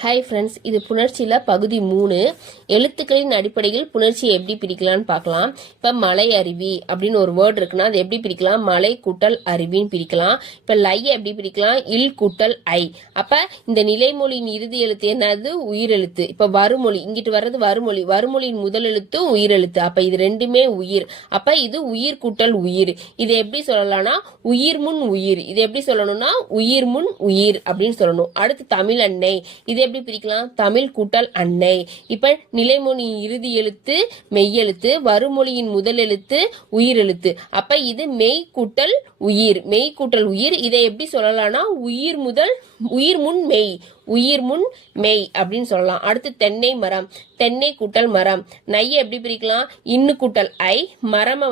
Hi friends, இது புணர்ச்சியில் பகுதி 3. எழுத்துக்களின் அடிப்படையில் புணர்ச்சியை எப்படி பிரிக்கலாம்னு பார்க்கலாம். இப்போ மலை அருவி அப்படின்னு ஒரு வேர்டு இருக்குன்னா அது எப்படி பிரிக்கலாம்? மலை கூட்டல் அருவின்னு பிரிக்கலாம். இப்போ லை எப்படி பிரிக்கலாம்? இல் கூட்டல் ஐ. அப்போ இந்த நிலைமொழியின் இறுதி எழுத்து என்னது? உயிரெழுத்து. இப்போ வருமொழி, இங்கிட்டு வர்றது வருமொழி, வருமொழியின் முதல் எழுத்து உயிரெழுத்து. அப்போ இது ரெண்டுமே உயிர். அப்போ இது உயிர் கூட்டல் உயிர். இதை எப்படி சொல்லலாம்னா உயிர் முன் உயிர். இது எப்படி சொல்லணும்னா உயிர் முன் உயிர் அப்படின்னு சொல்லணும். அடுத்து தமிழ் அன்னை, இது எப்படி பிரிக்கலாம்? தமிழ் கூட்டல் அன்னை. இப்ப நிலைமொழியின் இறுதி எழுத்து மெய்யெழுத்து, வருமொழியின் முதல் எழுத்து உயிரெழுத்து. அப்ப இது மெய் கூட்டல் உயிர், மெய் கூட்டல் உயிர். இதை எப்படி சொல்லலாம்னா உயிர் முன் மெய், உயிர் முன் மெய் அப்படின்னு சொல்லலாம். அடுத்து தென்னை மரம், தென்னை கூட்டல் மரம். நைய எப்படி பிரிக்கலாம்? இன்னு கூட்டல் ஐ, மரம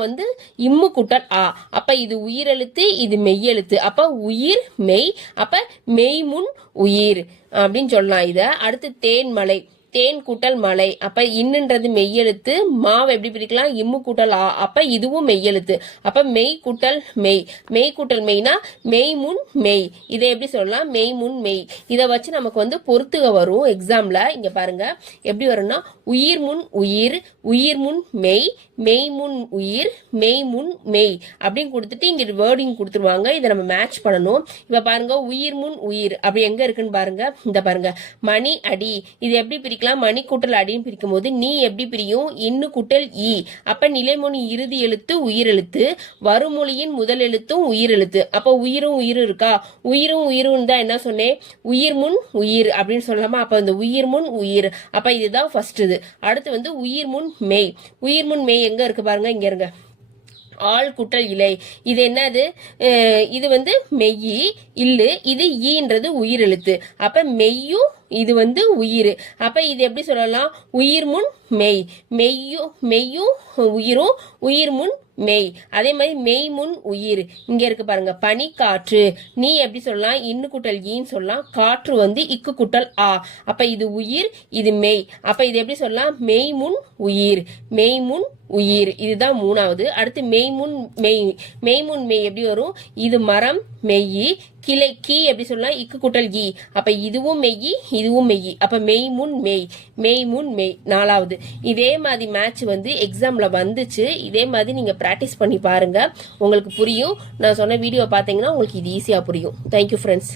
இம்மு கூட்டல் ஆ. அப்ப இது உயிரெழுத்து, இது மெய்யெழுத்து. அப்ப உயிர் மெய், அப்ப மெய் முன் உயிர் அப்படின்னு சொல்லலாம் இத. அடுத்து தேன்மலை, தேன் கூட்டல் மலை. அப்ப இன்னுன்றது மெய்யெழுத்து, மாவை எப்படி பிரிக்கலாம்? இம்மு கூட்டல் ஆ. அப்ப இதுவும் மெய்யெழுத்து. அப்ப மெய் கூட்டல் மெய், மெய் கூட்டல் மெய்னா மெய் முன் மெய். இதை எப்படி சொல்லலாம்? மெய் முன் மெய். இதை வச்சு நமக்கு பொறுத்துக வரும் எக்ஸாம்ல. இங்க பாருங்க எப்படி வரும்னா உயிர் முன் உயிர், உயிர் முன் மெய், மெய் முன் உயிர், மெய் முன் மெய் அப்படின்னு கொடுத்துட்டு இங்க வேர்டிங் கொடுத்துருவாங்க. இதை நம்ம மேட்ச் பண்ணணும். இப்ப பாருங்க உயிர் முன் உயிர் அப்படி எங்க இருக்குன்னு பாருங்க. இந்த பாருங்க மணி அடி, இது எப்படி பிரிக்கலாம்? மணி கூட்டல் அடின்னு பிரிக்கும் போது நீ எப்படி பிரியும்? இன்னு கூட்டல் ஈ. அப்ப நிலைமொழி இறுதி எழுத்து உயிரெழுத்து, வருமொழியின் முதல் எழுத்தும் உயிரெழுத்து. அப்ப உயிரும் உயிரும் இருக்கா? உயிரும் உயிரும் தான் என்ன சொன்னேன்? உயிர் முன் உயிர் அப்படின்னு சொல்லலாமா? அப்ப இந்த உயிர் முன் உயிர். அப்ப இதுதான் ஃபர்ஸ்ட். இது அடுத்து உயிர் முன் மெய். உயிர் முன் மெய் எங்க இருக்கு பாருங்க, இங்க இருங்க. ஆள் கூட்டல் இலை, இது என்னது? இது மெய்யி இல்லு, இது ஈன்றது உயிரெழுத்து. அப்ப மெய்யும் இது உயிர். அப்ப இது எப்படி சொல்லலாம்? உயிர் முன் மெய், மெய்யும் உயிரும், உயிர் முன் மெய். அதே மாதிரி மெய் முன் உயிர் இங்க இருக்கு பாருங்க. பனி காற்று, நீ எப்படி சொல்லலாம்? இன்னு கூட்டல் ஈன்னு சொல்லலாம். காற்று இக்கு கூட்டல் ஆ. அப்ப இது உயிர், இது மெய். அப்ப இது எப்படி சொல்லலாம்? மெய் முன் உயிர், மெய் முன் உயிர். இதுதான் மூணாவது. அடுத்து மெய் முன் மெய், மெய் முன் மெய் எப்படி வரும்? இது மரம் மெய்யி, கிளை கீ எப்படி சொல்லலாம்? இக்கு கூட்டல் ஈ. அப்ப இதுவும் மெய்யி, இதுவும் மெய்யி. அப்ப மெய் முன் மெய், மெய் முன் மெய். நாலாவது. இதே மாதிரி மேட்ச் எக்ஸாம்ல வந்துச்சு. இதே மாதிரி நீங்க பிராக்டிஸ் பண்ணி பாருங்க, உங்களுக்கு புரியும். நான் சொன்ன வீடியோ பாத்தீங்கன்னா உங்களுக்கு இது ஈஸியா புரியும். Thank you friends.